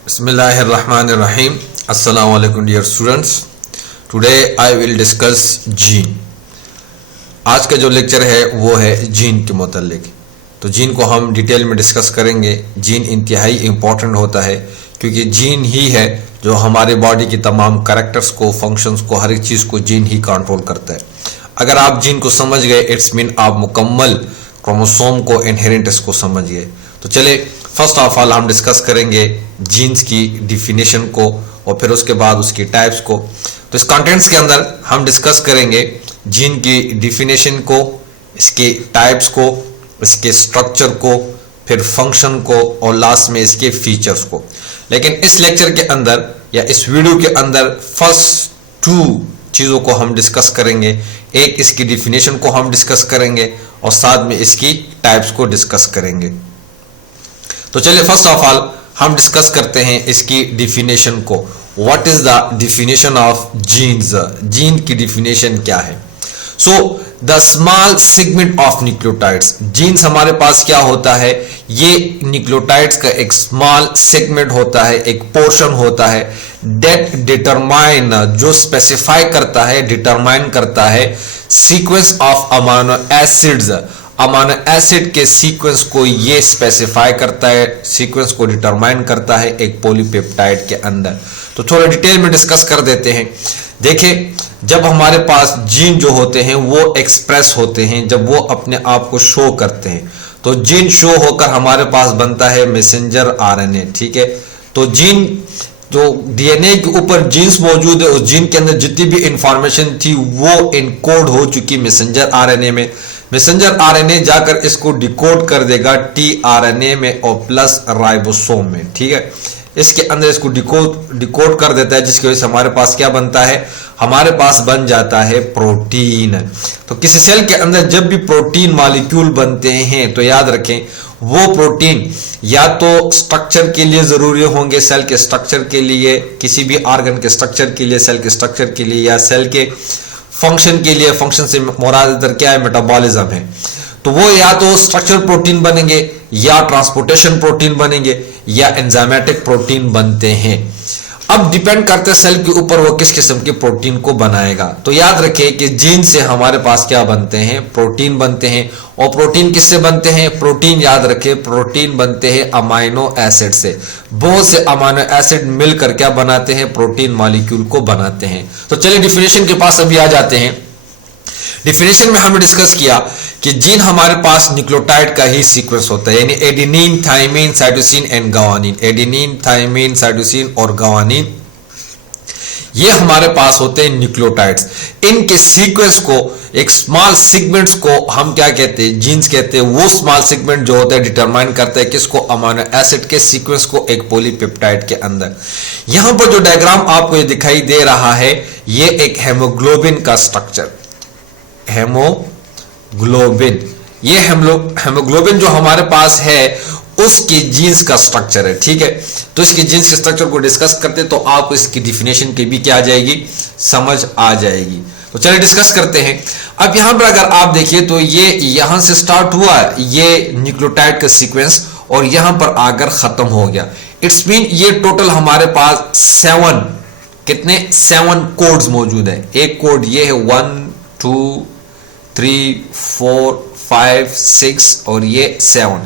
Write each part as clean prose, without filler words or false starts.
Bismillahirrahmanirrahim. Assalamu alaikum dear students. Today I will discuss gene. आज का जो lecture है वो है जीन के मुतालिक. तो जीन को हम डिटेल में डिस्कस करेंगे. जीन इंतहाई इम्पोर्टेंट होता है क्योंकि जीन ही है जो हमारे बॉडी की तमाम कैरेक्टर्स को, फंक्शंस को, हर एक चीज़ को जीन ही कंट्रोल करता है. अगर आप जीन को समझ गए इट्स मीन आप मुकम्मल क्रोमोसोम को, इनहेरिटेंस को समझ गए. तो चले फर्स्ट ऑफ ऑल हम डिस्कस करेंगे जीन्स की डिफिनेशन को और फिर उसके बाद उसकी टाइप्स को. तो इस कंटेंट्स के अंदर हम डिस्कस करेंगे जीन की डिफिनेशन को, इसके टाइप्स को, इसके स्ट्रक्चर को, फिर फंक्शन को और लास्ट में इसके फीचर्स को. लेकिन इस लेक्चर के अंदर या इस वीडियो के अंदर फर्स्ट टू चीज़ों को हम डिस्कस करेंगे. एक इसकी डिफिनेशन को हम डिस्कस करेंगे और साथ में इसकी टाइप्स को डिस्कस करेंगे. तो चलिए फर्स्ट ऑफ ऑल हम डिस्कस करते हैं इसकी डिफिनेशन को. What is the definition of genes? Gene की डिफिनेशन क्या है? So the small segment of nucleotides. Genes हमारे पास क्या होता है? ये न्यूक्लियोटाइड्स का एक स्मॉल सेगमेंट होता है, एक पोर्शन होता है डेट डिटरमाइन, जो स्पेसिफाई करता है, डिटरमाइन करता है sequence of amino acids. Amino acid के सीक्वेंस को ये स्पेसिफाई करता है, सीक्वेंस को डिटरमाइन करता है एक पॉलीपेप्टाइड के अंदर. तो थोड़ा डिटेल में डिस्कस कर देते हैं. देखिए, जब हमारे पास जीन जो होते हैं वो एक्सप्रेस होते हैं, जब वो अपने आप को शो करते हैं तो जीन शो होकर हमारे पास बनता है मैसेंजर आरएनए. ठीक है, तो जीन जो डीएनए के ऊपर जीन्स मौजूद है, उस जीन के अंदर जितनी भी इंफॉर्मेशन थी वो इनकोड हो चुकी मैसेंजर आरएनए में. मैसेंजर आरएनए जाकर इसको डिकोड कर देगा टीआरएनए में और प्लस राइबोसोम में. ठीक है, इसके अंदर इसको डिकोड कर देता है, जिसकी वजह से हमारे पास क्या बनता है? हमारे पास बन जाता है प्रोटीन. तो किसी सेल के अंदर जब भी प्रोटीन मॉलिक्यूल बनते हैं तो याद रखें वो प्रोटीन या तो स्ट्रक्चर के लिए जरूरी होंगे, सेल के स्ट्रक्चर के लिए, किसी भी ऑर्गन के स्ट्रक्चर के लिए, सेल के स्ट्रक्चर के लिए, या सेल के फंक्शन के लिए. फंक्शन से मुराद इधर क्या है? मेटाबॉलिज्म है. तो वो या तो स्ट्रक्चर प्रोटीन बनेंगे या ट्रांसपोर्टेशन प्रोटीन बनेंगे या एंजाइमेटिक प्रोटीन बनते हैं. अब डिपेंड करते हैं सेल के ऊपर वो किस किस्म के प्रोटीन को बनाएगा. तो याद रखें कि जीन से हमारे पास क्या बनते हैं? प्रोटीन बनते हैं. और प्रोटीन किससे बनते हैं? प्रोटीन याद रखें, प्रोटीन बनते हैं अमाइनो एसिड से. बहुत से अमाइनो एसिड मिलकर क्या बनाते हैं? प्रोटीन मॉलिक्यूल को बनाते हैं. तो चलिए डिफिनेशन के पास अभी आ जाते हैं. डिफिनेशन में हमने डिस्कस किया कि जीन हमारे पास न्यूक्लियोटाइड का ही सीक्वेंस होता है, यानी adenine, thymine, cytosine and guanine. Adenine, thymine, cytosine और ग्वानिन ये हमारे पास होते हैं न्यूक्लियोटाइड्स. इनके सीक्वेंस को, एक स्मॉल सेगमेंट्स को हम क्या कहते हैं? जीन्स कहते हैं. वो स्मॉल सेगमेंट जो होता है डिटरमाइन करता है किसको? अमाइनो एसिड के सीक्वेंस को एक पॉलीपेप्टाइड के अंदर. यहां पर जो डायग्राम आपको ये दिखाई दे रहा है ये एक हेमोग्लोबिन का स्ट्रक्चर. हेमोग्लोबिन, ये हेमोग्लोबिन जो हमारे पास है उसके जीन्स का स्ट्रक्चर है. ठीक है, तो इसके जीन्स के स्ट्रक्चर को डिस्कस करते तो आपको इसकी डिफिनेशन की भी क्या आ जाएगी? समझ आ जाएगी. तो चलिए डिस्कस करते हैं. अब यहां पर अगर आप देखिए तो ये यहां से स्टार्ट हुआ ये न्यूक्लियोटाइड का सीक्वेंस और यहां पर आकर खत्म हो गया. इट्स मीन ये टोटल हमारे पास 7 कोड्स मौजूद है. एक कोड ये है 1 2 3 4 5 6 और ये 7.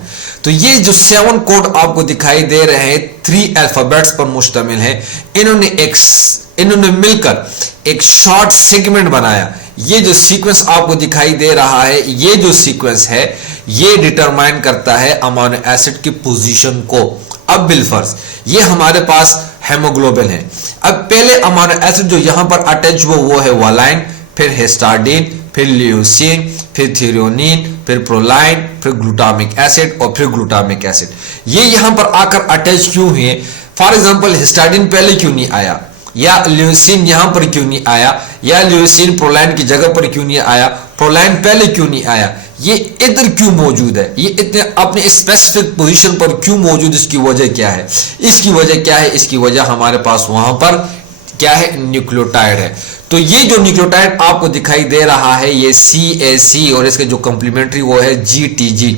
तो ये जो 7 कोड आपको दिखाई दे रहे हैं 3 अल्फाबेट्स पर मुश्तमिल है. इन्होंने मिलकर एक शॉर्ट सेगमेंट बनाया. ये जो सीक्वेंस आपको दिखाई दे रहा है, ये जो सीक्वेंस है ये डिटरमाइन करता है अमाइनो एसिड की पोजीशन को. अब बिलफर्ज ये हमारे पास हेमोग्लोबिन है. अब पहले अमाइनो एसिड जो यहां पर अटैच हुआ वो है वालाइन, फिर हिस्टाडीन, फिर ल्यूसीन, फिर थ्रेओनीन, फिर प्रोलाइन, फिर ग्लूटामिक एसिड और फिर ग्लूटामिक एसिड. ये यहां पर आकर अटैच क्यों हुए? फॉर एग्जांपल हिस्टाडीन पहले क्यों नहीं आया, या ल्यूसीन यहां पर क्यों नहीं आया, या ल्यूसीन प्रोलाइन की जगह पर क्यों नहीं आया, प्रोलाइन पहले क्यों नहीं आया, ये इधर क्यों मौजूद है, ये इतने अपने स्पेसिफिक पोजीशन पर क्यों मौजूद? इसकी वजह क्या है? इसकी वजह क्या है? इसकी वजह हमारे पास वहां पर क्या है? न्यूक्लियोटाइड है. तो तो ये जो न्यूक्लियोटाइड आपको दिखाई दे रहा है ये CAC और इसके जो कंप्लीमेंट्री वो है GTG।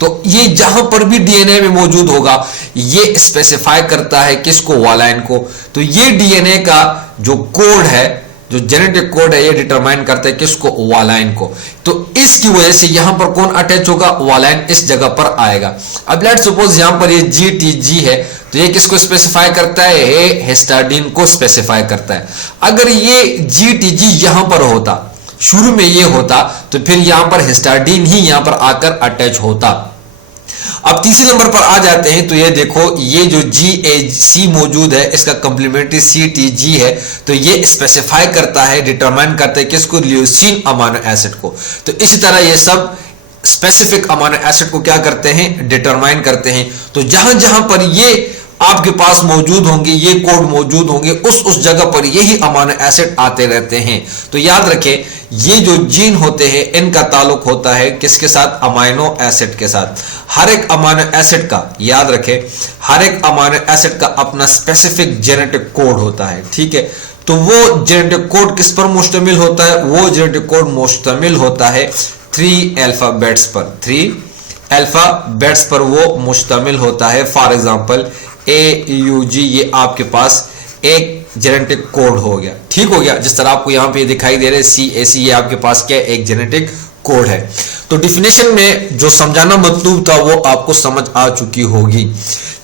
तो ये जहां पर भी डीएनए में मौजूद होगा ये स्पेसिफाई करता है किसको, वालाइन को। तो ये डीएनए का जो कोड है, जो जेनेटिक कोड है, ये डिटरमाइन करता है किसको, वालाइन को। तो इसकी वजह से यहां पर कौन अटैच होगा, वालाइन इस जगह पर आएगा। अब लेट्स सपोज यहां पर ये GTG है तो ये किसको स्पेसिफाई करता है, ये हिस्टाडीन को स्पेसिफाई करता है। अगर ये GTG यहां पर होता, शुरू में ये होता, तो फिर यहां पर हिस्टाडीन ही यहां पर आकर अटैच होता। अब तीसरे नंबर पर आ जाते हैं तो ये देखो ये जो GAC मौजूद है इसका कंप्लीमेंट्री CTG है, तो ये स्पेसिफाई करता है, डिटरमाइन करता है किसको, ल्यूसीन अमाइनो एसिड को। तो इसी तरह ये सब स्पेसिफिक अमाइनो एसिड को क्या करते हैं, डिटरमाइन करते हैं। तो जहां जहां पर ये आपके पास मौजूद होंगे, ये कोड मौजूद होंगे, उस जगह पर यही अमाइनो एसिड आते रहते हैं। तो याद रखें ये जो जीन होते हैं इनका ताल्लुक होता है किसके साथ, अमाइनो एसिड के साथ। हर एक अमाइनो एसिड का, याद रखें, हर एक अमाइनो एसिड का अपना स्पेसिफिक जेनेटिक कोड होता है, ठीक है। तो वो जेनेटिक कोड किस पर मुश्तमिल होता है, वो जेनेटिक कोड मुश्तमिल होता है 3 अल्फाबेट्स पर, 3 अल्फाबेट्स पर वो मुश्तमिल होता है। फॉर एग्जाम्पल AUG ये आपके पास एक जेनेटिक कोड हो गया, ठीक हो गया। जिस तरह आपको यहां पे दिखाई दे रहे हैं CAC, ये आपके पास क्या, एक जेनेटिक कोड है। तो डिफिनेशन में जो समझाना मतलब था वो आपको समझ आ चुकी होगी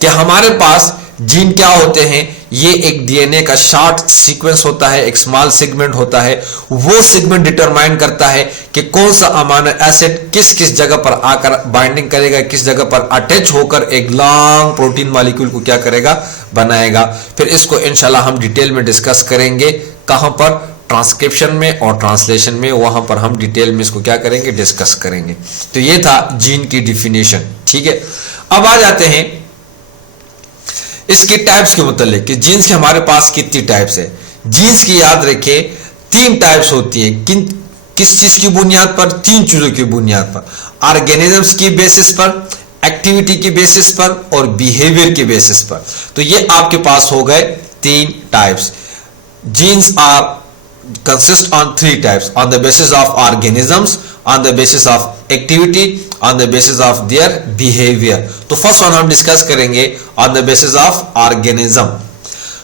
कि हमारे पास जीन क्या होते हैं, ये एक डीएनए का शॉर्ट सीक्वेंस होता है, एक स्मॉल सेगमेंट होता है। वो सेगमेंट डिटरमाइन करता है कि कौन सा अमाइनो एसिड किस किस जगह पर आकर बाइंडिंग करेगा, किस जगह पर अटैच होकर एक लॉन्ग प्रोटीन मॉलिक्यूल को क्या करेगा, बनाएगा। फिर इसको इंशाल्लाह हम डिटेल में डिस्कस करेंगे, कहां पर, ट्रांसक्रिप्शन में और ट्रांसलेशन में, वहां पर हम डिटेल में इसको क्या करेंगे, डिस्कस करेंगे। तो ये था जीन की डिफिनेशन, ठीक है। अब आ जाते हैं इसके टाइप्स के मुतालिक कि जीन्स के हमारे पास कितनी टाइप्स है। जीन्स की याद रखिए 3 टाइप्स होती है। किस चीज की बुनियाद पर, 3 चीजों की बुनियाद पर, ऑर्गेनिजम्स की बेसिस पर, एक्टिविटी की बेसिस पर और बिहेवियर की बेसिस पर। तो ये आपके पास हो गए 3 types. Genes are consist on 3 types, on the basis of organisms, on the basis of activity, on the basis of their behavior. तो फर्स्ट वन हम डिस्कस करेंगे on the basis of organism।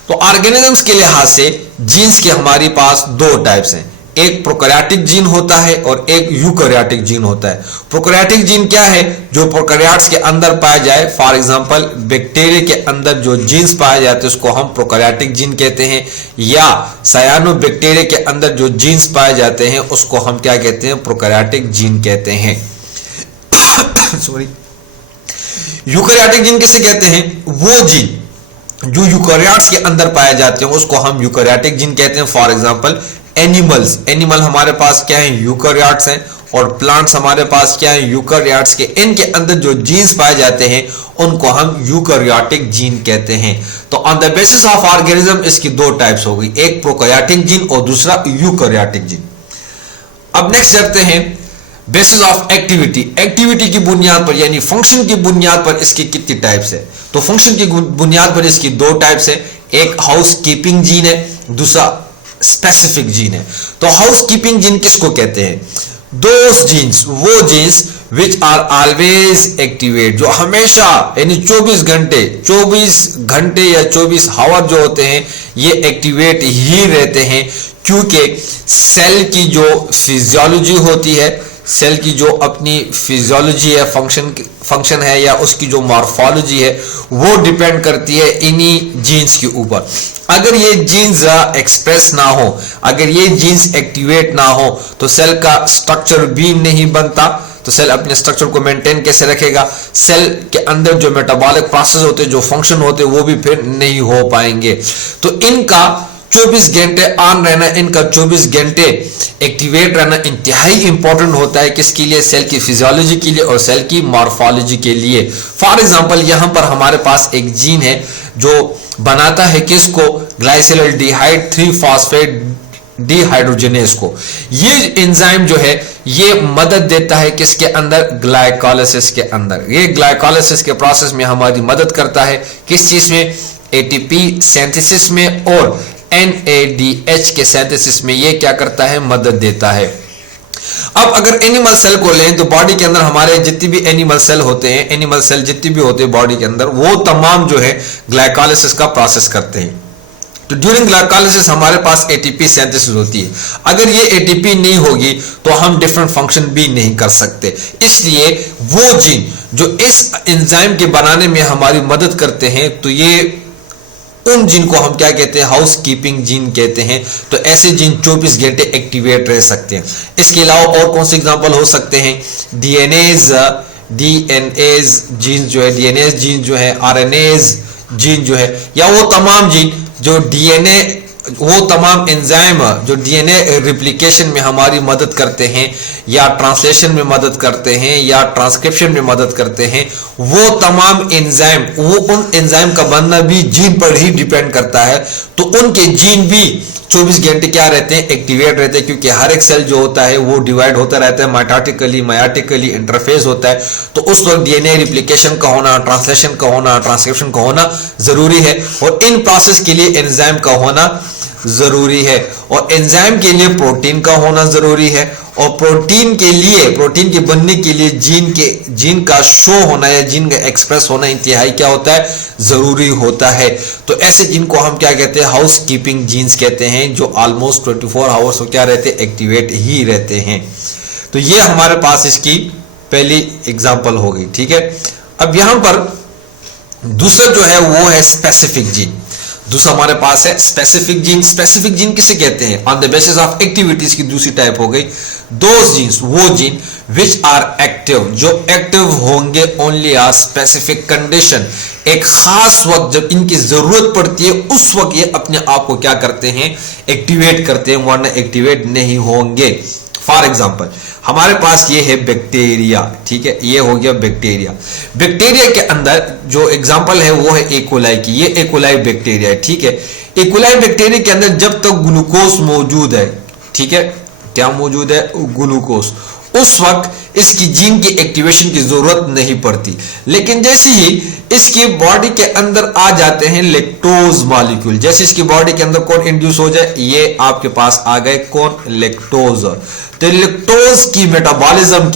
तो ऑर्गेनिजम्स के लिहाज से jeans के हमारे पास 2 types हैं, एक प्रोकैरियोटिक जीन होता है और एक यूकैरियोटिक जीन होता है। प्रोकैरियोटिक जीन क्या है, जो प्रोकैरियोट्स के अंदर पाए जाए, फॉर एग्जांपल बैक्टीरिया के अंदर जो जीन्स पाए जाते हैं उसको हम प्रोकैरियोटिक जीन कहते हैं, या सायानोबैक्टीरिया के अंदर जो जीन्स पाए जाते हैं उसको हम क्या कहते हैं, प्रोकैरियोटिक जीन कहते हैं। सॉरी, यूकैरियोटिक जीन किसे कहते हैं, वो जीन जो यूकैरियोट्स के अंदर पाए जाते हैं उसको हम यूकैरियोटिक जीन कहते हैं। फॉर एग्जांपल एनिमल्स, एनिमल हमारे पास क्या है, यूकैरियोट्स हैं, और प्लांट्स हमारे पास क्या है, यूकैरियोट्स के। इनके अंदर जो जीन्स पाए जाते हैं उनको हम यूकैरियोटिक जीन कहते हैं। तो on the basis of organism इसकी 2 टाइप्स हो गई, एक प्रोकैरियोटिक जीन और दूसरा यूकैरियोटिक जीन। अब नेक्स्ट चलते हैं बेसिस ऑफ एक्टिविटी। एक्टिविटी की बुनियाद पर यानी फंक्शन की बुनियाद पर इसकी कितनी टाइप्स है। तो फंक्शन की बुनियाद पर इसकी 2 टाइप्स है, एक हाउस कीपिंग जीन है, दूसरा स्पेसिफिक जीन है। तो हाउस कीपिंग जीन किसको कहते हैं, दोस जीन्स, वो genes which are always activate, जो हमेशा यानी 24 घंटे या 24 आवर जो होते हैं ये एक्टिवेट ही रहते हैं। क्योंकि सेल की जो फिजियोलॉजी होती है, सेल की जो अपनी फिजियोलॉजी है, फंक्शन है, या उसकी जो मॉर्फोलॉजी है, वो डिपेंड करती है इन्हीं जीन्स के ऊपर। अगर ये जीन्स एक्सप्रेस ना हो, अगर ये जीन्स एक्टिवेट ना हो तो सेल का स्ट्रक्चर भी नहीं बनता। तो सेल अपने स्ट्रक्चर को मेंटेन कैसे रखेगा, सेल के अंदर जो मेटाबॉलिक प्रोसेस होते हैं, जो फंक्शन होते हैं, वो भी फिर नहीं हो पाएंगे। तो इनका 24 घंटे ऑन रहना, इनका 24 घंटे एक्टिवेट रहना इंतहाई इंपॉर्टेंट होता है। किसके लिए, सेल की फिजियोलॉजी के लिए और सेल की मॉर्फोलॉजी के लिए। फॉर एग्जांपल यहां पर हमारे पास एक जीन है जो बनाता है किसको, ग्लाइसिलडिहाइड 3 फॉस्फेट डिहाइड्रोजनेस को। ये एंजाइम जो है ये मदद देता है किसके अंदर, ग्लाइकोलाइसिस के अंदर। ये ग्लाइकोलाइसिस के प्रोसेस में हमारी मदद करता है, किस चीज में, एटीपी सिंथेसिस में और NADH के सिंथेसिस में ये क्या करता है, मदद देता है। अब अगर एनिमल सेल को लें तो बॉडी के अंदर हमारे जितनी भी एनिमल सेल होते हैं, एनिमल सेल जितनी भी होते हैं बॉडी के अंदर, वो तमाम जो है ग्लाइकोलाइसिस का प्रोसेस करते हैं। तो ड्यूरिंग ग्लाइकोलाइसिस हमारे पास एटीपी सिंथेसिस होती है। अगर ये एटीपी नहीं होगी तो हम डिफरेंट फंक्शन भी नहीं कर सकते। इसलिए वो जीन जो इस एंजाइम के बनाने में हमारी मदद करते हैं, तो ये उन जीन को हम क्या कहते हैं, हाउस कीपिंग जीन कहते हैं। तो ऐसे जीन 24 घंटे एक्टिवेट रह सकते हैं। इसके अलावा और कौन से एग्जांपल हो सकते हैं, डीएनएज जीन जो है, डीएनएज जीन जो है, आरएनएज जीन जो है, या वो तमाम जीन जो डीएनए, वो तमाम एंजाइम जो डीएनए रिप्लिकेशन में हमारी मदद करते हैं, या ट्रांसलेशन में मदद करते हैं, या ट्रांसक्रिप्शन में मदद करते हैं, वो तमाम एंजाइम, वो उन एंजाइम का बनना भी जीन पर ही डिपेंड करता है। तो उनके जीन भी 24 घंटे क्या रहते हैं, एक्टिवेट रहते हैं, क्योंकि हर एक सेल जो होता है वो डिवाइड होता रहता है, माइटोटिकली, मायोटिकली इंटरफेस होता है। तो उस वक्त डीएनए रिप्लिकेशन का होना, ट्रांसलेशन का होना, ट्रांसक्रिप्शन का होना जरूरी है, और इन प्रोसेस के लिए एंजाइम का होना जरूरी है, और एंजाइम के लिए प्रोटीन का होना जरूरी है, और प्रोटीन के बनने के लिए जीन का शो होना या जीन का एक्सप्रेस होना इंतहाई क्या होता है, जरूरी होता है। तो ऐसे जीन को हम क्या कहते हैं, हाउस कीपिंग जीन्स कहते हैं, जो ऑलमोस्ट 24 आवर्स क्या रहते हैं, एक्टिवेट ही रहते हैं। तो ये हमारे पास इसकी पहली एग्जांपल हो गई। ठीक है, अब यहां पर दूसरा जो है वो है स्पेसिफिक जीन। दूसरा हमारे पास है स्पेसिफिक जीन। स्पेसिफिक जीन किसे कहते हैं, on the basis of activities की दूसरी टाइप हो गई। दोज जीन्स, वो जीन विच आर एक्टिव, जो एक्टिव होंगे ओनली आर स्पेसिफिक कंडीशन, एक खास वक्त जब इनकी जरूरत पड़ती है उस वक्त ये अपने आप को क्या करते हैं, एक्टिवेट करते हैं, वरना एक्टिवेट नहीं होंगे। फॉर एग्जाम्पल हमारे पास ये है बैक्टीरिया। ठीक है, ये हो गया बैक्टीरिया। बैक्टीरिया के अंदर जो एग्जांपल है वो है एकोलाई की। ये एकोलाई बैक्टीरिया है। ठीक है, एकोलाई बैक्टीरिया के अंदर जब तक ग्लूकोज मौजूद है, ठीक है, क्या मौजूद है, ग्लूकोज, उस वक्त इसकी जीन की एक्टिवेशन की जरूरत नहीं पड़ती। लेकिन जैसे ही इसकी बॉडी के अंदर आ जाते हैं लैक्टोज मॉलिक्यूल, जैसे इसकी बॉडी के अंदर कौन इंड्यूस हो जाए, ये आपके पास आ गए कौन, लैक्टोज। तो लैक्टोज की मेटाबॉलिज्म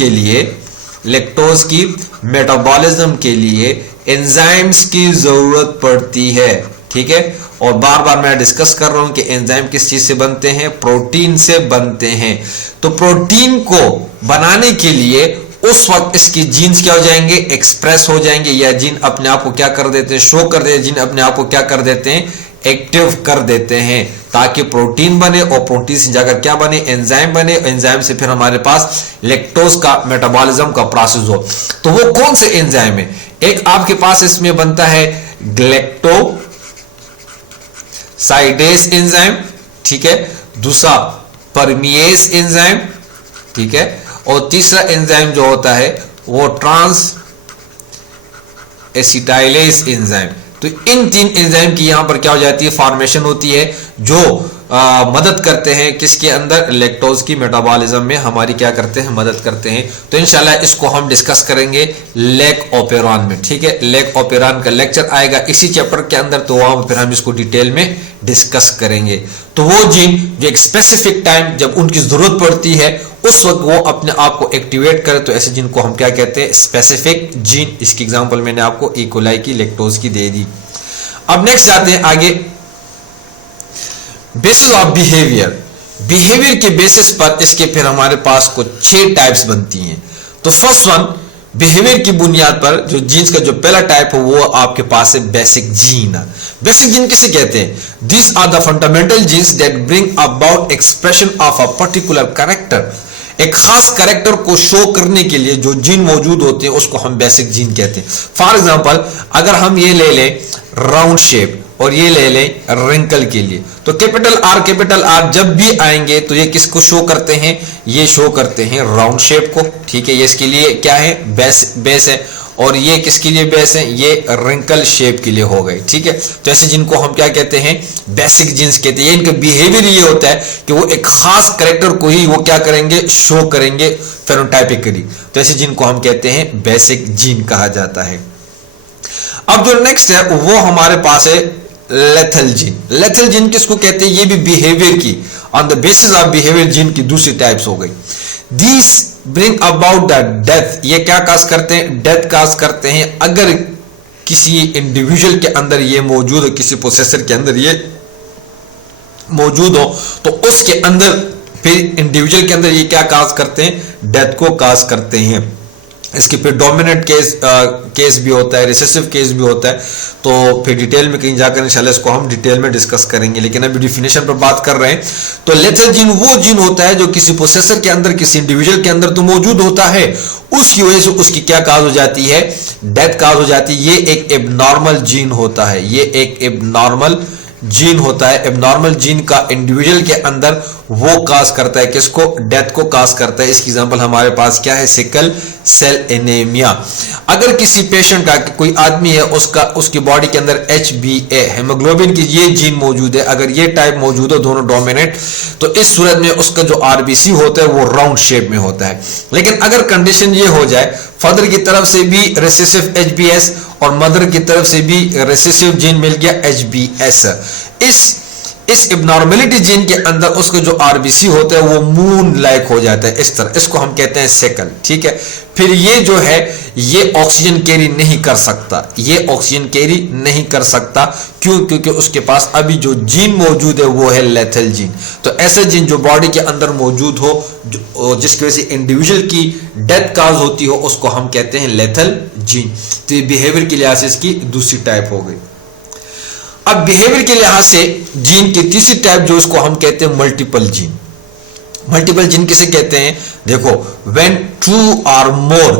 के लिए एंजाइम्स की जरूरत पड़ती है। ठीक है, और बार बार मैं डिस्कस कर रहा हूं कि एंजाइम किस चीज से बनते हैं, प्रोटीन से बनते हैं। तो प्रोटीन को बनाने के लिए उस वक्त इसकी जीन्स क्या हो जाएंगे, एक्सप्रेस हो जाएंगे, या जीन अपने आप को क्या कर देते हैं, शो कर देते हैं, जीन अपने आप को क्या कर देते हैं, एक्टिव कर देते हैं, ताकि प्रोटीन बने, और प्रोटीन से जाकर क्या बने, एंजाइम बने, एंजाइम से फिर हमारे पास लैक्टोज का मेटाबॉलिज्म का प्रोसेस हो। तो वो कौन से एंजाइम है, एक आपके पास इसमें बनता है ग्लैक्टो साइडेस एंजाइम, ठीक है, दूसरा परमिएस एंजाइम, ठीक है, और तीसरा एंजाइम जो होता है वो ट्रांस एसिटाइलेज एंजाइम। तो इन तीन एंजाइम की यहां पर क्या हो जाती है, फॉर्मेशन होती है, जो मदद करते हैं किसके अंदर, लैक्टोज की मेटाबॉलिज्म में हमारी क्या करते हैं, मदद करते हैं। तो इंशाल्लाह इसको हम डिस्कस करेंगे लैक ओपेरॉन में। ठीक है, लैक ओपेरॉन का लेक्चर आएगा इसी चैप्टर के अंदर, तो वहां फिर हम इसको डिटेल में डिस्कस करेंगे। तो वो जीन जो एक स्पेसिफिक टाइम जब उनकी जरूरत पड़ती है उस वक्त वो अपने आप को एक्टिवेट करे, तो ऐसे जीन को हम क्या कहते हैं, स्पेसिफिक जीन। इसकी एग्जांपल मैंने आपको इकोलाई की, लैक्टोज की दे दी। अब नेक्स्ट जाते हैं आगे, बेसिस ऑफ बिहेवियर के बेसिस पर इसके फिर हमारे पास कुछ 6 टाइप्स बनती हैं। तो फर्स्ट वन, बिहेवियर की बुनियाद पर जो जीन्स का जो पहला टाइप है वो आपके पास है बेसिक जीन। बेसिक जीन किसे कहते हैं, this are the fundamental genes that bring about expression of a particular character. एक खास कैरेक्टर को शो करने के लिए जो जीन मौजूद होते हैं उसको हम बेसिक जीन कहते हैं। फॉर एग्जांपल अगर हम ये ले लें राउंड शेप और ये ले लें रिंकल के लिए, तो कैपिटल आर जब भी आएंगे तो ये किसको शो करते हैं, ये शो करते हैं राउंड शेप को। ठीक है, ये इसके लिए क्या है, बेस है, और ये किसके लिए बेस है, ये रिंकल शेप के लिए हो गई। ठीक है, तो ऐसे जिनको हम क्या कहते हैं, बेसिक जीन्स कहते हैं। इनका बिहेवियर ये होता है कि वो एक खास कैरेक्टर को ही वो क्या करेंगे, शो करेंगे फेनोटाइपिकली। तो ऐसे जिनको हम कहते हैं बेसिक जीन कहा जाता है। अब जो नेक्स्ट है वो हमारे पास है लेथल जीन। लेथल जीन किसको कहते हैं? ये भी बिहेवियर की, on the basis of behaviour gene की दूसरी टाइप्स हो गई। These bring about the death, ये क्या काज करते हैं? डेथ काज करते हैं। अगर किसी इंडिविजुअल के अंदर ये मौजूद हो, किसी प्रोसेसर के अंदर ये मौजूद हो, तो उसके अंदर फिर इंडिविजुअल के अंदर ये क्या काज करते हैं? डेथ को काज करते हैं। इसके फिर डोमिनेंट केस भी होता है, रिसेसिव केस भी होता है। तो फिर डिटेल में कहीं जाकर इंशाल्लाह इसको हम डिटेल में डिस्कस करेंगे, लेकिन अभी डेफिनेशन पर बात कर रहे हैं। तो लेथल जीन वो जीन होता है जो किसी प्रोसेसर के अंदर, किसी इंडिविजुअल के अंदर तो मौजूद होता है, उसकी वजह से उसकी क्या काज हो जाती है? डेथ काज हो जाती है। ये एक एबनॉर्मल जीन होता है, ये एक एबनॉर्मल जीन होता है। एबनॉर्मल जीन का इंडिविजुअल के अंदर वो काज करता है किसको? डेथ को काज करता है। इसकी एग्जांपल हमारे पास क्या है? Sickle cell anaemia. अगर किसी पेशेंट का, कोई आदमी है, उसकी बॉडी के अंदर HbA हेमोग्लोबिन की ये जीन मौजूद है, अगर ये टाइप मौजूद हो दोनों डोमिनेंट, तो इस सूरत में उसका जो RBC होता है वो राउंड शेप में होता है। लेकिन अगर कंडीशन ये हो जाए, फादर की तरफ से भी रिसेसिव HbS और मदर की तरफ से भी रिसेसिव जीन मिल गया HbS, इस एबनॉर्मेलिटी जीन के अंदर उसका जो RBC होता है वो मून लाइक हो जाता है, इस तरह। इसको हम कहते हैं सिकल, ठीक है। फिर ये जो है ये ऑक्सीजन कैरी नहीं कर सकता, ये ऑक्सीजन कैरी नहीं कर सकता। क्यों? क्योंकि उसके पास अभी जो जीन मौजूद है वो है लेथल जीन। तो ऐसा जीन जो बॉडी के अंदर मौजूद हो, जिसकी वजह से इंडिविजुअल की डेथ काज होती हो, उसको हम कहते हैं लेथल जीन। तो ये बिहेवियर के लिहाज से इसकी दूसरी टाइप हो गई। अब बिहेवियर के लिहाज से जीन की तीसरी टाइप जो इसको हम कहते हैं मल्टीपल जीन। मल्टीपल जीन किसे कहते हैं? देखो, when 2 or more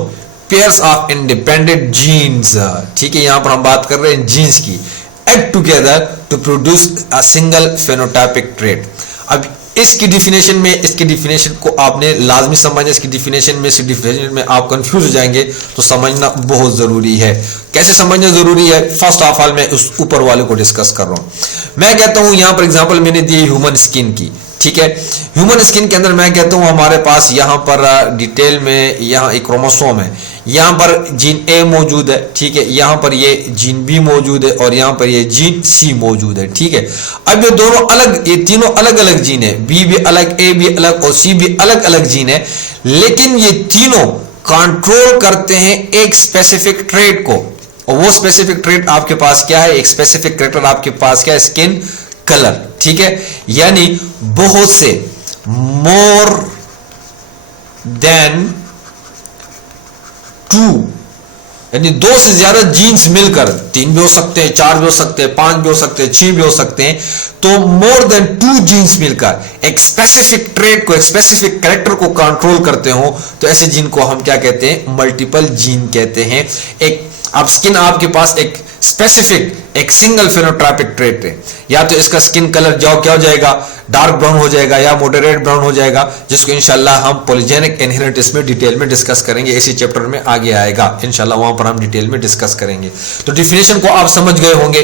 pairs of independent genes, ठीक है, यहां पर हम बात कर रहे हैं जीन्स की, act together to produce a single phenotypic trait। अब इसकी डिफिनेशन में, इसकी डिफिनेशन को आपने लाजमी समझना। इसकी डिफिनेशन में, इस डिफिनेशन में आप कंफ्यूज हो जाएंगे, तो समझना बहुत जरूरी है। कैसे समझना जरूरी है? फर्स्ट ऑफ ऑल मैं उस ऊपर वाले को डिस्कस कर रहा हूं। मैं कहता हूं यहां पर एग्जांपल मैंने दी ह्यूमन स्किन की, ठीक है। ह्यूमन स्किन के अंदर मैं कहता हूं हमारे पास यहां पर डिटेल में यहां एक क्रोमोसोम है, यहां पर जीन A मौजूद है, ठीक है, यहां पर ये जीन B मौजूद है और यहां पर ये जीन C मौजूद है, ठीक है। अब ये दोनों अलग, ये तीनों अलग अलग जीन है, B भी अलग, A भी अलग और C भी अलग अलग जीन है, लेकिन ये तीनों कंट्रोल करते हैं एक स्पेसिफिक ट्रेट को। और वो स्पेसिफिक ट्रेट आपके पास क्या है? एक स्पेसिफिक कैरेक्टर आपके पास क्या है? स्किन कलर, ठीक है। यानी बहुत से, मोर देन 2, यानी 2 से ज्यादा जीन्स मिलकर, 3 भी हो सकते हैं, 4 भी हो सकते हैं, 5 भी हो सकते हैं, 6 भी हो सकते हैं, तो मोर देन 2 जीन्स मिलकर एक स्पेसिफिक ट्रेट को, एक स्पेसिफिक कैरेक्टर को कंट्रोल करते हो, तो ऐसे जीन को हम क्या कहते हैं? मल्टीपल जीन कहते हैं। एक अब स्किन आपके पास एक स्पेसिफिक, एक सिंगल फेनोटाइपिक ट्रेट है, या तो इसका स्किन कलर क्या हो जाएगा? डार्क ब्राउन हो जाएगा या मॉडरेट ब्राउन हो जाएगा, जिसको इंशाल्लाह हम पॉलीजेनिक इनहेरिटेंस में डिटेल में डिस्कस करेंगे। इसी चैप्टर में आगे आएगा इंशाल्लाह, वहां पर हम डिटेल में डिस्कस करेंगे। तो डिफिनेशन को आप समझ गए होंगे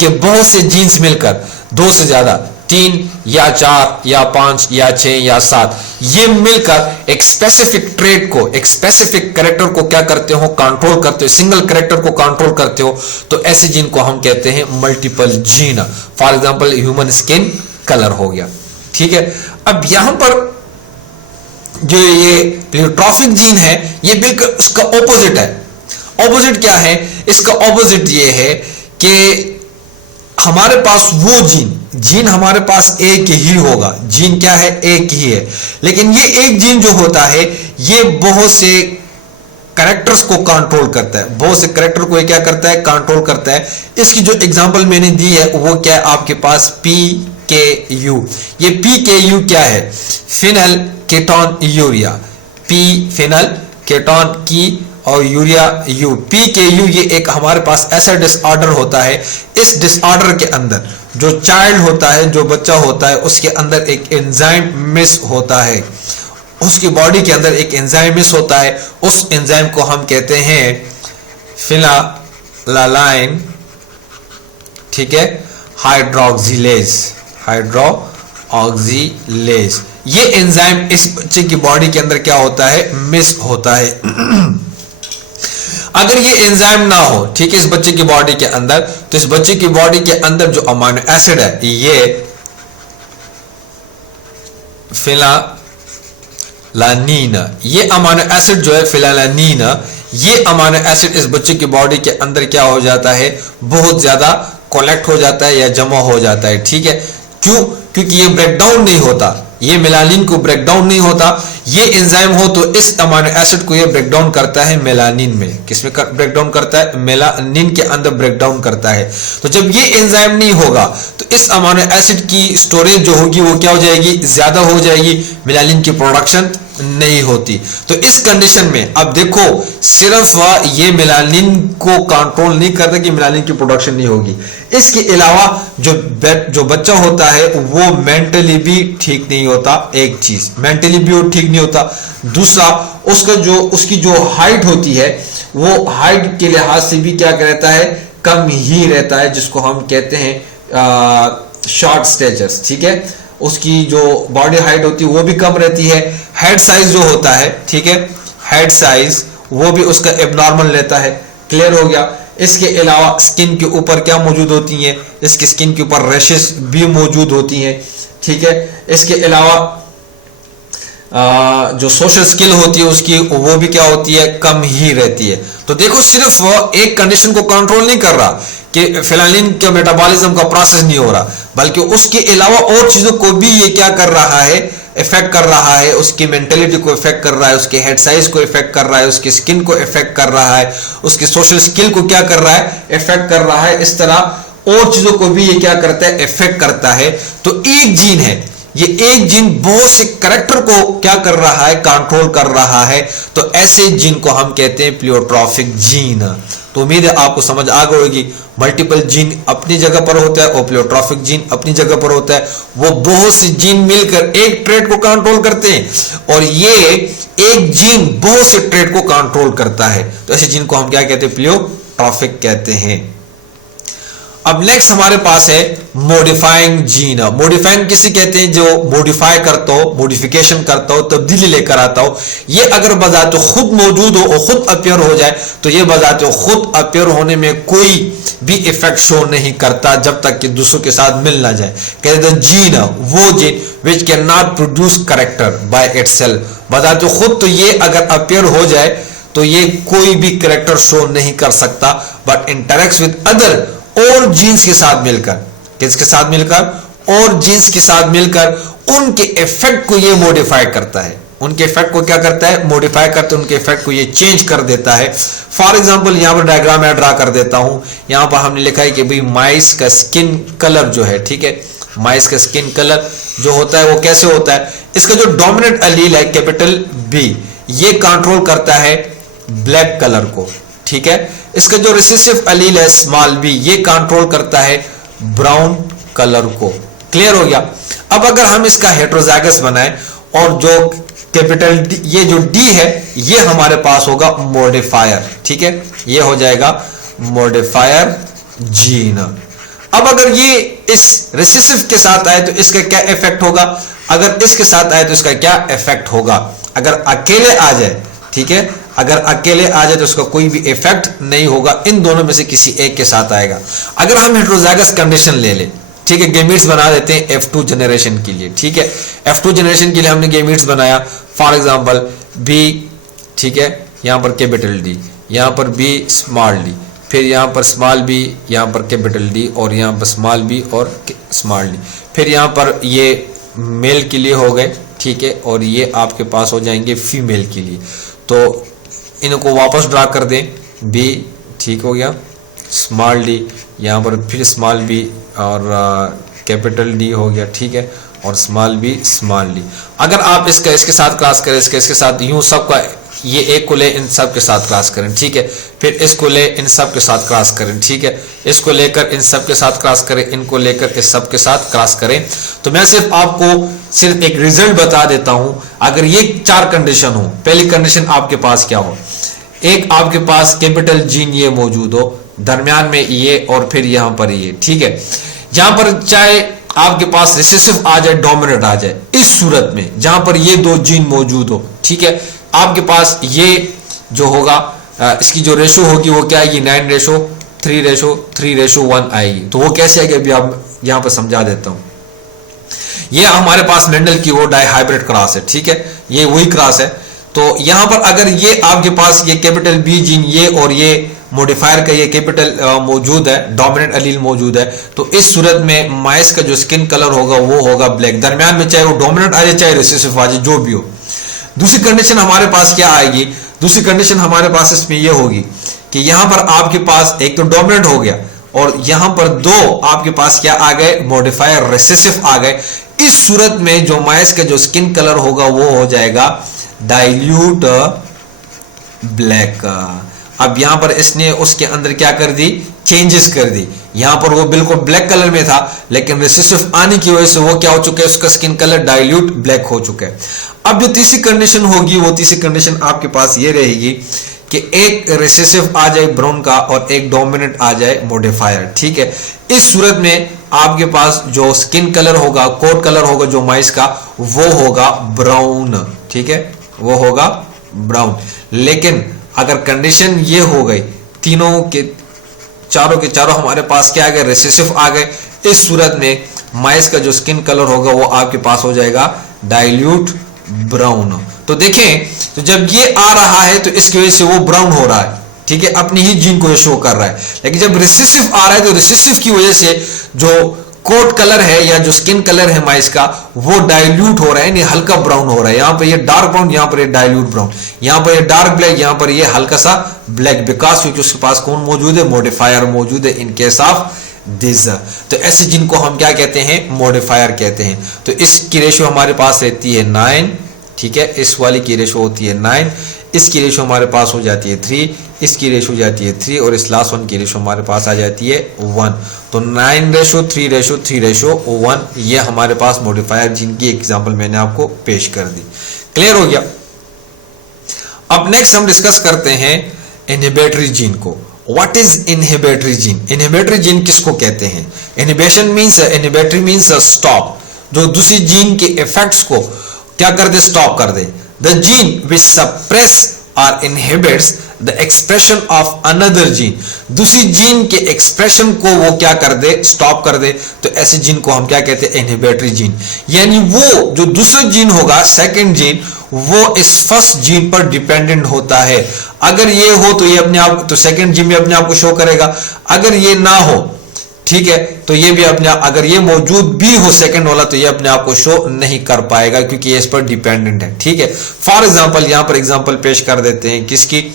कि बहुत से जीन्स मिलकर, 2 से ज्यादा, 3 या 4 या 5 या 6 या 7, ये मिलकर एक स्पेसिफिक ट्रेट को, एक स्पेसिफिक कैरेक्टर को क्या करते हो? कंट्रोल करते हो, सिंगल कैरेक्टर को कंट्रोल करते हो, तो ऐसे जीन को हम कहते हैं multiple gene. For example human skin colour हो गया, ठीक है। अब यहां पर जो ये प्लियोट्रॉफिक जीन है, ये बिल्कुल उसका ऑपोजिट है। ऑपोजिट क्या है? इसका ऑपोजिट ये है कि हमारे पास वो जीन हमारे पास एक ही होगा। जीन क्या है? एक ही है, लेकिन ये एक जीन जो होता है ये बहुत से कैरेक्टर्स को कंट्रोल करता है, बहुत से कैरेक्टर को ये क्या करता है? कंट्रोल करता है। इसकी जो एग्जांपल मैंने दी है वो क्या है? आपके पास PKU। ये PKU क्या है? Phenylketonuria, P phenyl ketone की और यूरिया U। PKU ये एक हमारे पास ऐसा डिसऑर्डर होता है, इस डिसऑर्डर के अंदर जो चाइल्ड होता है, जो बच्चा होता है, उसके अंदर एक एंजाइम मिस होता है, उसकी बॉडी के अंदर एक एंजाइम मिस होता है। उस एंजाइम को हम कहते हैं फिनालालाइन, ठीक है, हाइड्रोक्सिलेज। ये एंजाइम इस बच्चे की बॉडी के अंदर क्या होता है? मिस होता है। अगर ये एंजाइम ना हो, ठीक है, इस बच्चे की बॉडी के अंदर, तो इस बच्चे की बॉडी के अंदर जो अमीनो एसिड है, ये फिनालानीन, ये अमीनो एसिड जो है फिनालानीन, ये अमीनो एसिड इस बच्चे की बॉडी के अंदर क्या हो जाता है, बहुत ज्यादा कलेक्ट हो जाता है या जमा हो जाता है, ठीक है। क्यों? क्योंकि ये ब्रेकडाउन नहीं होता, ये मेलानिन को ब्रेकडाउन नहीं होता। ये एंजाइम हो तो इस अमीनो एसिड को ये ब्रेकडाउन करता है मेलानिन में। किसमें ब्रेकडाउन करता है? मेलानिन के अंदर ब्रेकडाउन करता है। तो जब ये एंजाइम नहीं होगा तो इस अमीनो एसिड की स्टोरेज जो होगी वो क्या हो जाएगी, ज्यादा हो जाएगी, मेलानिन की प्रोडक्शन नहीं होती। तो इस कंडीशन में अब देखो, सिर्फ ये मेलानिन को कंट्रोल नहीं करता कि मेलानिन की प्रोडक्शन नहीं होगी, इसके अलावा जो बच्चा होता है वो मेंटली भी ठीक नहीं होता। एक चीज, मेंटली भी वो ठीक नहीं होता। दूसरा, उसकी जो हाइट होती है वो हाइट के लिहाज से भी क्या रहता है, कम ही रहता है, जिसको हम कहते हैं शॉर्ट स्टेचर्स, ठीक है। उसकी जो बॉडी हाइट होती है वो भी कम रहती है। हेड साइज जो होता है, ठीक है, हेड साइज वो भी उसका एबनॉर्मल रहता है। क्लियर हो गया। इसके अलावा स्किन के ऊपर क्या मौजूद होती हैं, इसकी स्किन के ऊपर रैशेस भी मौजूद होती हैं, ठीक है। इसके अलावा जो सोशल स्किल होती है उसकी वो भी क्या होती है, कम ही रहती है। तो देखो, सिर्फ एक कंडीशन को कंट्रोल नहीं कर रहा कि फिनालिन का मेटाबॉलिज्म का प्रोसेस नहीं हो रहा, बल्कि उसके अलावा और चीजों को भी ये क्या कर रहा है, इफेक्ट कर रहा है। उसकी मेंटेलिटी को इफेक्ट कर रहा है, उसके हेड साइज को इफेक्ट कर रहा है, उसकी स्किन को इफेक्ट कर रहा है, उसकी सोशल स्किल को क्या कर रहा है, इफेक्ट कर रहा है। इस तरह और चीजों को भी ये क्या करता है, इफेक्ट करता है। तो एक जीन है, ये एक जीन बहुत से कैरेक्टर को क्या कर रहा है, कंट्रोल कर रहा है। तो ऐसे जीन को हम कहते हैं प्लियोट्रॉफिक जीन। तो उम्मीद है आपको समझ आ गई होगी। मल्टीपल जीन अपनी जगह पर होता है और प्लियोट्रॉफिक जीन अपनी जगह पर होता है। वो बहुत से जीन मिलकर एक ट्रेट को कंट्रोल करते हैं और ये एक जीन बहुत से ट्रेट को कंट्रोल करता है। तो ऐसे जीन को हम क्या कहते हैं, प्लियोट्रॉफिक कहते हैं। अब नेक्स्ट हमारे पास है मॉडिफाइंग जीन। मॉडिफाइंग किसे कहते हैं, जो मॉडिफाई करता हो, मॉडिफिकेशन करता हो, तब्दीली लेकर आता हो। ये अगर बजाते खुद मौजूद हो और खुद अपीयर हो जाए तो ये बजाते खुद अपीयर होने में कोई भी इफेक्ट शो नहीं करता जब तक कि दूसरों के साथ मिल ना जाए। कहते हैं जीन, वो gene which can not produce character by itself. बजाते खुद तो ये अगर अपीयर हो जाए तो ये कोई भी कैरेक्टर शो नहीं कर सकता, बट इंटरेक्ट्स विद अदर और जीन्स के साथ मिलकर, किसके साथ मिलकर, और जीन्स के साथ मिलकर उनके इफेक्ट को ये मॉडिफाई करता है। उनके इफेक्ट को क्या करता है, मॉडिफाई करते, उनके इफेक्ट को ये चेंज कर देता है। फॉर एग्जांपल यहां पर डायग्राम में ड्रा कर देता हूं। यहां पर हमने लिखा है कि भाई माइस का स्किन कलर जो है, ठीक है, माइस का स्किन कलर जो होता है वो कैसे होता है। इसका जो डोमिनेंट अलील है कैपिटल बी, ये कंट्रोल करता है ब्लैक कलर को, ठीक है। इसका जो रिसेसिव अलील है स्मॉल बी, ये कंट्रोल करता है ब्राउन कलर को। क्लियर हो गया। अब अगर हम इसका हेटेरोजाइगस बनाएं और जो कैपिटल डी, ये जो डी है ये हमारे पास होगा मॉडिफायर, ठीक है, ये हो जाएगा मॉडिफायर जीन। अब अगर ये इस रिसेसिव के साथ आए तो इसका क्या इफेक्ट होगा, अगर इसके साथ आए तो इसका क्या इफेक्ट होगा। अगर अकेले आ जाए, ठीक है, अगर अकेले आ जाए तो उसका कोई भी इफेक्ट नहीं होगा, इन दोनों में से किसी एक के साथ आएगा। अगर हम हेटेरोजाइगस कंडीशन ले लें, ठीक है, गेमीट्स बना देते हैं F2 जनरेशन के लिए, ठीक है, F2 जनरेशन के लिए हमने गेमीट्स बनाया। फॉर एग्जांपल B, ठीक है, यहां पर कैपिटल D, यहां पर B स्मॉल d, फिर यहां पर स्मॉल b, यहां पर कैपिटल D और यहां पर स्मॉल b और स्मॉल d। फिर यहां पर ये मेल के लिए हो गए, ठीक है, और ये आपके पास हो जाएंगे फीमेल के लिए। तो इनको वापस ड्रा कर दें, B, ठीक हो गया, स्मॉल d, यहाँ पर फिर स्मॉल b और कैपिटल D हो गया, ठीक है, और स्मॉल b स्मॉल d। अगर आप इसका इसके साथ क्रॉस करें, इसके साथ यूं सबका, ये एक को ले इन सब के साथ क्रॉस करें, ठीक है, फिर इसको ले इन सब के साथ क्रॉस करें, ठीक है, इसको लेकर इन सब के साथ क्रॉस करें, इनको लेकर इस सब के साथ क्रॉस करें। तो मैं सिर्फ आपको सिर्फ एक रिजल्ट बता देता हूं। अगर ये चार कंडीशन हो, पहली कंडीशन आपके पास क्या हो, एक आपके पास कैपिटल जीन ये मौजूद हो, दरमियान में ये और फिर यहां पर ये, ठीक है, जहां पर चाहे आपके पास रिसेसिव आ जाए, डोमिनेंट आ जाए, इस सूरत में जहां पर ये दो जीन मौजूद हो, ठीक है, आपके पास ये जो होगा इसकी जो रेशो होगी वो क्या आएगी, 9:3:3:1 आएगी। तो वो कैसे आएगी अभी आप यहां पर समझा देता हूं। ये हमारे पास मेंडल की वो डाई हाइब्रिड क्रॉस है, ठीक है, ये वही क्रॉस है। तो यहां पर अगर ये आपके पास ये कैपिटल बी जीन ये और ये मॉडिफायर का ये कैपिटल मौजूद है, डोमिनेंट अलील मौजूद है, तो इस सूरत में माइस का जो स्किन कलर होगा वो होगा ब्लैक। दरमियान में चाहे वो डोमिनेंट आ जाए चाहे रिसेसिव आ जाए, जो भी हो। दूसरी कंडीशन हमारे पास क्या आएगी, दूसरी कंडीशन हमारे पास इसमें ये होगी कि यहां पर आपके पास एक तो डोमिनेंट हो गया और यहां पर दो आपके पास क्या आ गए, मॉडिफायर रिसेसिव आ गए। इस सूरत में जो माइस का जो स्किन कलर होगा वो हो जाएगा डाइल्यूट ब्लैक। अब यहां पर इसने उसके अंदर क्या कर दी, चेंजेस कर दी। यहां पर वो बिल्कुल ब्लैक कलर में था, लेकिन रिसेसिव आने की वजह से वो क्या हो चुका है, उसका स्किन कलर डाइल्यूट ब्लैक हो चुका है। अब जो तीसरी कंडीशन होगी वो तीसरी कंडीशन आपके पास ये रहेगी कि एक रिसेसिव आ जाए ब्राउन का और एक डोमिनेंट आ जाए मॉडिफायर, ठीक है। इस सूरत में आपके पास जो स्किन कलर होगा, कोट कलर होगा जो माइस का, वो होगा ब्राउन, ठीक है, वो होगा ब्राउन। लेकिन अगर कंडीशन ये हो गई, तीनों के चारों हमारे पास क्या आ गए, रिसेसिव आ गए, इस सूरत में माइस का जो स्किन कलर होगा वो आपके पास हो जाएगा डाइल्यूट ब्राउन। तो देखें, तो जब ये आ रहा है तो इसकी वजह से वो ब्राउन हो रहा है, ठीक है, अपनी ही जीन को ये शो कर रहा है। लेकिन जब रिसेसिव आ रहा है तो रिसेसिव की वजह से जो कोट कलर है या जो स्किन कलर है माइस का वो डाइल्यूट हो रहा है, नहीं हल्का ब्राउन हो रहा है। यहां पर ये डार्क ब्राउन, यहां पर ये डाइल्यूट ब्राउन, यहां पर ये डार्क ब्लैक, यहां पर ये हल्का सा ब्लैक, बिकॉज क्योंकि उसके पास कौन मौजूद है, मॉडिफायर मौजूद है इन केस ऑफ दिस। तो ऐसे जिनको हम क्या कहते हैं, मॉडिफायर कहते हैं। तो इसकी रेशो हमारे पास रहती है 9, ठीक है, इस वाली की रेशो होती है 9, इसकी रेशो हमारे पास हो जाती है 3, इसकी रेशो हो जाती है 3 और इस लास्ट वन की रेशो हमारे पास आ जाती है 1। तो 9:3:3:1 ये हमारे पास मॉडिफायर जिनकी एग्जांपल मैंने आपको पेश कर दी। क्लियर हो गया। अब नेक्स्ट हम डिस्कस करते हैं इनहिबिटरी जीन को। What is inhibitory gene? Inhibitory gene किसको कहते हैं? Inhibition means, inhibitory means stop, जो दूसरी जीन के इफेक्ट्स को क्या कर दे, स्टॉप कर दे। The gene which suppress or inhibits the expression of another gene, दूसरी जीन के एक्सप्रेशन को वो क्या कर दे, स्टॉप कर दे। तो ऐसे जीन को हम क्या कहते हैं, इनहिबिटरी जीन। यानी वो जो दूसरा जीन होगा, सेकंड जीन, वो इस फर्स्ट जीन पर डिपेंडेंट होता है। अगर ये हो तो ये अपने आप, तो सेकंड जीन भी अपने आप को शो करेगा। अगर ये ना हो, ठीक है, तो ये भी अपने, अगर ये मौजूद भी हो सेकंड वाला, तो ये अपने आप को शो नहीं कर पाएगा क्योंकि ये इस पर डिपेंडेंट है, ठीक है। फॉर एग्जांपल यहां पर एग्जांपल पेश कर देते हैं किसकी,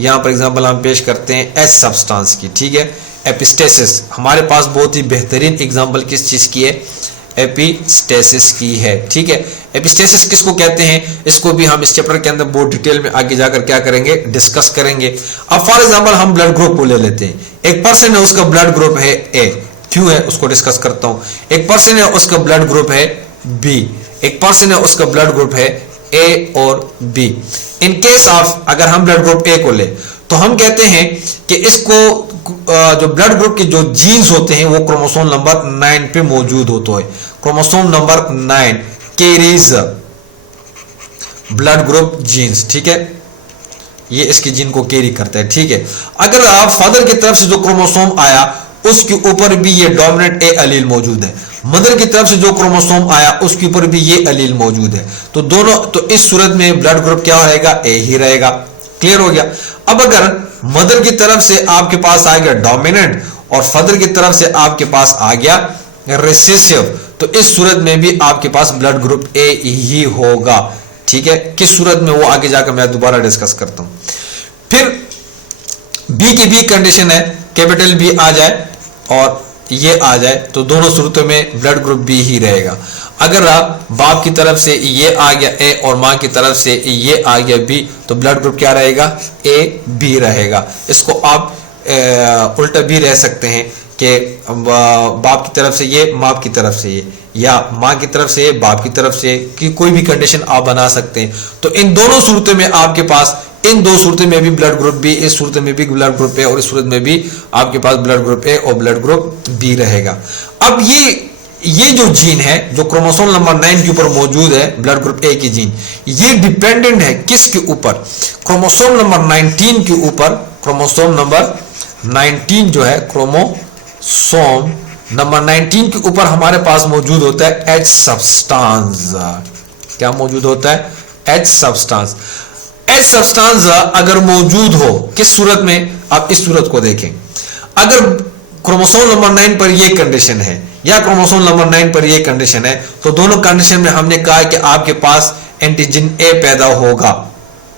यहां पर एग्जांपल हम पेश करते हैं एस सब्सटेंस की, ठीक है। एपिस्टेसिस हमारे पास बहुत ही बेहतरीन एग्जांपल किस चीज की है, एपिस्टेसिस की है, ठीक है। एपिस्टेसिस किसको कहते हैं, इसको भी हम इस चैप्टर के अंदर बहुत डिटेल में आगे जाकर क्या करेंगे, डिस्कस करेंगे। अब फॉर एग्जांपल हम ब्लड ग्रुप को ले लेते हैं। एक पर्सन है, उसका ब्लड ग्रुप है ए, क्यों है उसको डिस्कस करता हूं। एक पर्सन है, उसका ब्लड ग्रुप है बी, एक पर्सन है, उसका ब्लड ग्रुप है ए और बी। इन केस ऑफ अगर हम ब्लड ग्रुप ए को ले तो हम कहते हैं कि इसको जो ब्लड ग्रुप के जो जीन्स होते हैं वो क्रोमोसोम नंबर 9 पे मौजूद होते हैं। Chromosome number 9 carries blood group genes, ठीक है, ये इसके जीन को कैरी करता है, ठीक है। अगर आप फादर की तरफ से जो क्रोमोसोम आया उसके ऊपर भी ये डोमिनेंट ए अलील मौजूद है, मदर की तरफ से जो क्रोमोसोम आया उसके ऊपर भी ये अलील मौजूद है, तो दोनों, तो इस सूरत में ब्लड ग्रुप क्या रहेगा, ए ही रहेगा। क्लियर हो गया। अब अगर मदर की तरफ से आपके पास आ गया डोमिनेंट और फादर की तरफ से आपके पास आ गया रिसेसिव, तो इस सूरत में भी आपके पास ब्लड ग्रुप ए ही होगा, ठीक है। किस सूरत में वो आगे जाकर मैं दोबारा डिस्कस करता हूं। फिर बी की बी कंडीशन है, कैपिटल बी आ जाए और ये आ जाए तो दोनों सूरतों में ब्लड ग्रुप बी ही रहेगा। अगर बाप की तरफ से ये आ गया ए और मां की तरफ से ये आ गया बी, तो ब्लड ग्रुप क्या रहेगा, ए बी रहेगा। इसको आप उल्टा भी रह सकते हैं कि बाप की तरफ से ये, माँ की तरफ से ये, या माँ की तरफ से ये, बाप की तरफ से, कि कोई भी कंडीशन आप बना सकते हैं। तो इन दोनों सूरतों में आपके पास, इन दो सूरतों में भी ब्लड ग्रुप बी, इस सूरत में भी ब्लड ग्रुप ए और इस सूरत में भी आपके पास ब्लड ग्रुप ए और ब्लड ग्रुप बी रहेगा। अब ये ये जो जीन है जो क्रोमोसोम नंबर 9 के ऊपर मौजूद है, ब्लड ग्रुप ए की जीन, ये डिपेंडेंट है किसके ऊपर? क्रोमोसोम नंबर 19 के ऊपर। क्रोमोसोम नंबर 19 जो है, क्रोमोसोम नंबर 19 के ऊपर हमारे पास मौजूद होता है एच सब्सटेंस। क्या मौजूद होता है? H substance. एच सब्सटेंस अगर मौजूद हो किस सूरत में? आप इस सूरत को देखें, अगर क्रोमोसोम नंबर 9 पर यह कंडीशन है या क्रोमोसोम नंबर 9 पर यह कंडीशन है, तो दोनों कंडीशन में हमने कहा कि आपके पास एंटीजन ए पैदा होगा।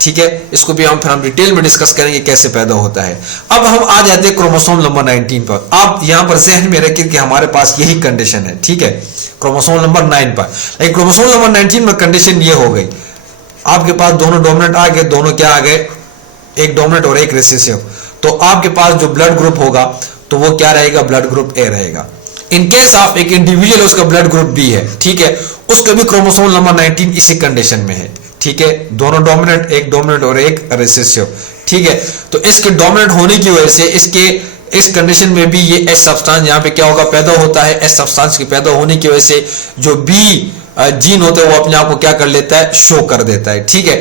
ठीक है, इसको भी हम डिटेल में डिस्कस करेंगे कैसे पैदा होता है। अब हम आ जाते हैं क्रोमोसोम नंबर 19 पर। आप यहां पर जहन में रखिए कि हमारे पास यही कंडीशन है। ठीक है, क्रोमोसोम नंबर 9 पर। लेकिन क्रोमोसोम नंबर 19 में कंडीशन ये हो गई, आपके पास दोनों डोमिनेंट आ गए, दोनों क्या आ गए? एक डोमिनेंट और एक रिसेसिव। तो आपके पास जो ब्लड ग्रुप होगा तो वो क्या रहेगा? ब्लड ग्रुप ए रहेगा। इन केस ऑफ एक इंडिविजुअल उसका ब्लड ग्रुप बी है, ठीक है, उसका भी क्रोमोसोम नंबर 19 इसी कंडीशन में है। ठीक है, दोनों डोमिनेंट, एक डोमिनेंट और एक रिसेसिव। ठीक है, तो इसके डोमिनेंट होने की वजह से इसके इस कंडीशन में भी ये एच सब्सटेंस यहाँ पे क्या होगा? पैदा होता है। एच सब्सटेंस के पैदा होने की वजह से जो बी जीन होता है वो अपने आप को क्या कर लेता है? शो कर देता है। ठीक है,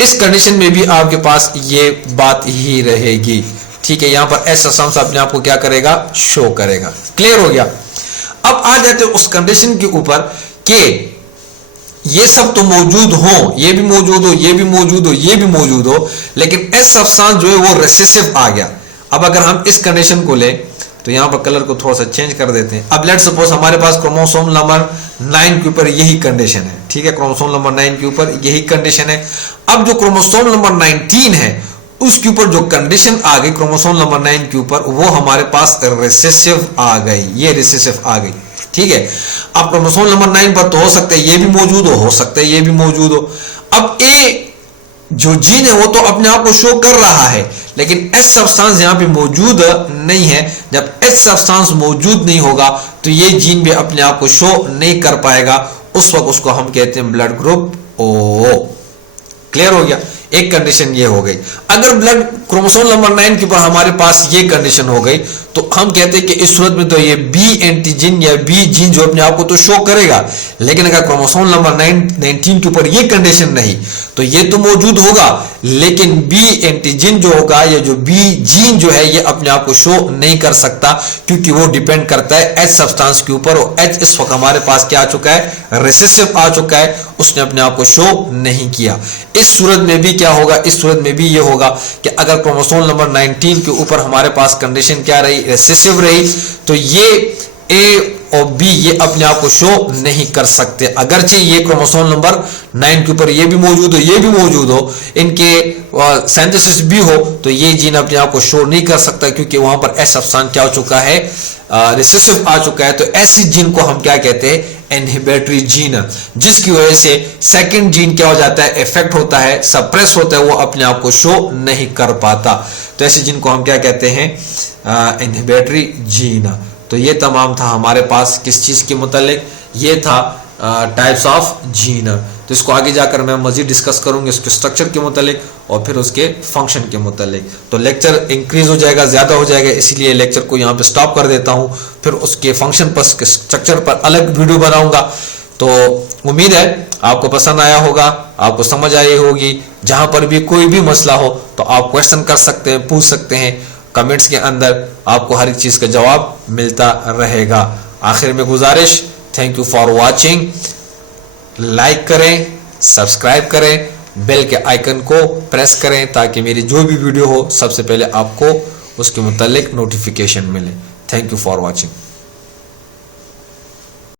इस कंडीशन में भी आपके पास ये बात ही रहेगी। ठीक है, यहां पर एच सब्सटेंस अपने आप को क्या करेगा? शो करेगा। क्लियर हो गया? अब आ जाते हैं उस कंडीशन के ऊपर कि ये सब तो मौजूद हो, ये भी मौजूद हो, ये भी मौजूद हो, ये भी मौजूद हो, लेकिन एच सब्सटेंस जो है वो रिसेसिव आ गया। अब अगर हम इस कंडीशन को लें तो यहां पर कलर को थोड़ा सा चेंज कर देते हैं। अब लेट्स सपोज हमारे पास क्रोमोसोम नंबर 9 के ऊपर यही कंडीशन है। ठीक है, क्रोमोसोम नंबर 9 के ऊपर यही कंडीशन है। अब जो क्रोमोसोम नंबर 19 है उसके ऊपर जो कंडीशन आ गई क्रोमोसोम नंबर 9 के ऊपर, वो हमारे पास रिसेसिव आ गई। ये रिसेसिव आ गई। ठीक है, अब क्रोमोसोम नंबर 9 पर तो हो सकता है ये भी मौजूद हो सकता है ये भी मौजूद हो। अब ए जो जीन है वो तो अपने आप को शो कर रहा है, लेकिन एच सब्सटेंस यहां पे मौजूद नहीं है। जब एच सब्सटेंस मौजूद नहीं होगा तो ये जीन भी अपने आप को शो नहीं कर पाएगा। उस वक्त उसको हम कहते हैं ब्लड ग्रुप ओ। क्लियर हो गया? एक कंडीशन ये हो गई। अगर ब्लड क्रोमोसोम नंबर 9 के ऊपर हमारे पास ये कंडीशन हो गई तो हम कहते हैं कि इस सूरत में तो ये बी एंटीजन या बी जीन जो अपने आप को तो शो करेगा, लेकिन अगर क्रोमोसोम नंबर 19 के ऊपर ये कंडीशन नहीं तो ये तो मौजूद होगा, लेकिन बी एंटीजन जो होगा या जो बी जीन जो है ये अपने आप को शो नहीं कर सकता, क्योंकि वो डिपेंड करता है एच सब्सटेंस के ऊपर। और एच इस वक्त हमारे पास क्या आ चुका है? रिसेसिव आ चुका है, उसने अपने आप को शो नहीं किया। इस सूरत में भी क्या होगा? इस सूरत में भी ये होगा कि अगर क्रोमोसोम नंबर 19 के ऊपर हमारे पास कंडीशन क्या रही? रिसेसिव रही, तो ये ए और बी ये अपने आप को शो नहीं कर सकते। अगरचे ये क्रोमोसोम नंबर 9 के ऊपर ये भी मौजूद हो, ये भी मौजूद हो, इनके सिंथेसिस भी हो, तो ये जीन अपने आप को शो नहीं कर सकता, क्योंकि वहां पर एच सब्सटेंस क्या हो चुका है? रिसेसिव आ चुका है। तो ऐसी जीन को हम क्या कहते हैं? इनहिबिटरी जीन, जिसकी वजह से सेकंड जीन क्या हो जाता है? इफेक्ट होता है, सप्रेस होता है, वो अपने आप को शो नहीं कर पाता। तो ऐसे जीन को हम क्या कहते हैं? Inhibitory gene. तो ये तमाम था हमारे पास किस चीज के मुतालिक? ये था टाइप्स ऑफ जीन। तो इसको आगे जाकर मैं मजीद डिस्कस करूंगी उसके स्ट्रक्चर के मुतालिक और फिर उसके फंक्शन के मुतालिक। तो लेक्चर इंक्रीज हो जाएगा, ज्यादा हो जाएगा, इसीलिए लेक्चर को यहाँ पे स्टॉप कर देता हूँ। फिर उसके फंक्शन पर, स्ट्रक्चर पर अलग वीडियो बनाऊंगा। तो उम्मीद है आपको पसंद आया होगा, आपको समझ आई होगी। जहां पर भी कोई भी मसला हो तो आप क्वेश्चन कर सकते हैं, पूछ सकते हैं कमेंट्स के अंदर, आपको हर एक चीज का जवाब मिलता रहेगा। आखिर में गुजारिश, thank you for watching. Like करें, सब्सक्राइब करें, बेल के आइकन को प्रेस करें ताकि मेरी जो भी वीडियो हो सबसे पहले आपको उसके मुतालिक नोटिफिकेशन मिले। Thank you for watching.